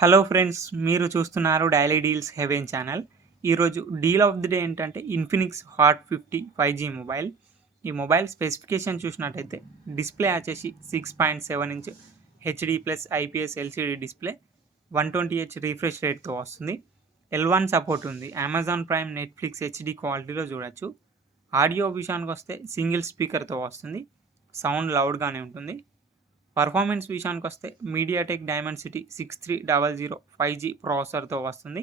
Hello friends, మీరు చూస్తున్నారు daily deals heaven channel. ఈరోజు డీల్ ఆఫ్ ది డే ఏంటంటే ఇన్ఫినిక్స్ హాట్ 50 5G మొబైల్. ఈ మొబైల్ స్పెసిఫికేషన్ చూసినట్టయితే డిస్ప్లే వచ్చేసి 6.7 inch HD plus IPS LCD display, 120Hz refresh రేట్తో వస్తుంది. L1 సపోర్ట్ ఉంది. అమెజాన్ ప్రైమ్, నెట్ఫ్లిక్స్ హెచ్డి క్వాలిటీలో చూడొచ్చు. ఆడియో విషయానికి వస్తే సింగిల్ స్పీకర్తో వస్తుంది. సౌండ్ లౌడ్గానే ఉంటుంది. పర్ఫార్మెన్స్ విషయానికి వస్తే మీడియాటెక్ డైమెన్సిటీ 6300 5G ప్రాసెసర్తో వస్తుంది.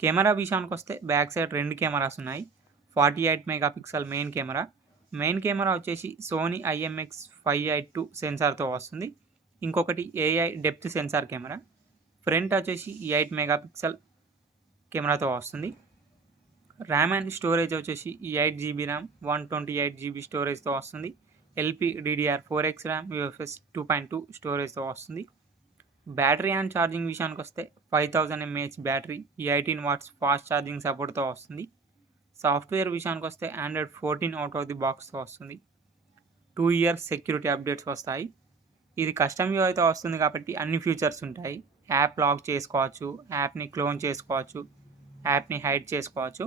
కెమెరా విషయానికి వస్తే బ్యాక్ సైడ్ 2 కెమెరాస్ ఉన్నాయి. 48 మెగాపిక్సెల్ మెయిన్ కెమెరా వచ్చేసి సోనీ IMX582 సెన్సార్తో వస్తుంది. ఇంకొకటి AI depth censor camera. Front వచ్చేసి 8 మెగాపిక్సెల్ కెమెరాతో వస్తుంది. ర్యామ్ అండ్ స్టోరేజ్ వచ్చేసి 8GB ర్యామ్, 128GB స్టోరేజ్తో వస్తుంది. LPDDR4X ర్యామ్, UFS 2.2 స్టోరేజ్తో వస్తుంది. బ్యాటరీ అండ్ ఛార్జింగ్ విషయానికి వస్తే 5000 mAh battery, 18 watts fast charging సపోర్ట్తో వస్తుంది. సాఫ్ట్వేర్ విషయానికి వస్తే Android 14 అవుట్ ఆఫ్ ది బాక్స్తో వస్తుంది. 2 ఇయర్స్ సెక్యూరిటీ అప్డేట్స్ వస్తాయి. ఇది కస్టమ్ వ్యూ అయితే వస్తుంది కాబట్టి అన్ని ఫీచర్స్ ఉంటాయి. యాప్ లాక్ చేసుకోవచ్చు, యాప్ని క్లోన్ చేసుకోవచ్చు, యాప్ని హైడ్ చేసుకోవచ్చు.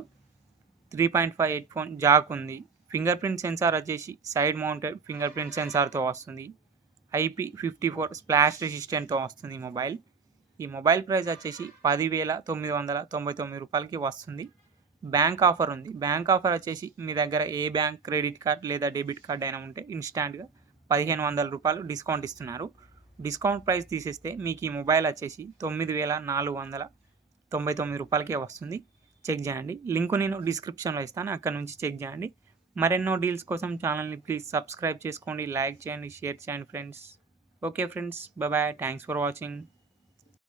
3.5 హెడ్ ఫోన్ జాక్ ఉంది. ఫింగర్ ప్రింట్ సెన్సార్ వచ్చేసి సైడ్ మౌంటెడ్ ఫింగర్ ప్రింట్ సెన్సార్తో వస్తుంది. IP54 స్ప్లాష్ రెసిస్టెంట్తో వస్తుంది ఈ మొబైల్ ప్రైస్ వచ్చేసి 10,999 రూపాయలకి వస్తుంది. బ్యాంక్ ఆఫర్ ఉంది. బ్యాంక్ ఆఫర్ వచ్చేసి మీ దగ్గర ఏ బ్యాంక్ క్రెడిట్ కార్డ్ లేదా డెబిట్ కార్డ్ అయినా ఉంటే ఇన్స్టాంట్గా 1,500 రూపాయలు డిస్కౌంట్ ఇస్తున్నారు. డిస్కౌంట్ ప్రైస్ తీసేస్తే మీకు ఈ మొబైల్ వచ్చేసి 9,499 రూపాయలకే వస్తుంది. చెక్ చేయండి. లింక్ నేను డిస్క్రిప్షన్లో ఇస్తాను, అక్కడ నుంచి చెక్ చేయండి. మరెన్నో డీల్స్ కోసం ఛానల్ని ప్లీజ్ సబ్స్క్రైబ్ చేసుకోండి, లైక్ చేయండి, షేర్ చేయండి friends. Okay friends, bye. Thanks for watching.